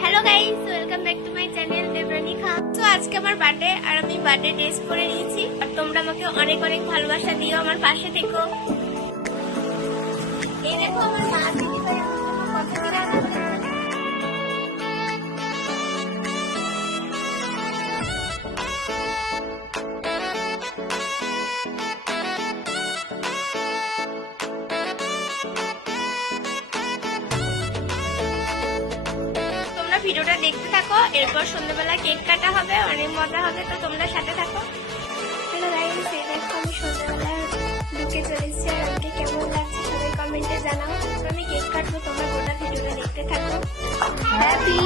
Hello guys, welcome back to my channel Debrani Khan. তো আজকে আমার বার্থডে আর আমি বার্থডে ড্রেস পরে নিয়েছি। আর তোমরা আমাকে অনেক অনেক ভালোবাসা দিও, আমার পাশে থেকো। এই দেখো আমার মা দিদি ভাই আমার জন্য কত কি রান্না করেছে। তোমরা ভিডিওটা দেখতে থাকো, এরপর সন্ধ্যাবেলা কেক কাটা হবে, অনেক মজা হবে, তো তোমরা সাথে থাকো। হ্যালো গাইস, এই দেখো আমি সন্ধ্যাবেলা লুকে চলেছি আর আমাকে কেমন লাগছে সবাই কমেন্টে জানাও। আমি কেক কাটবো, তোমরা গোটা ভিডিওটা দেখতে থাকো। হ্যাপি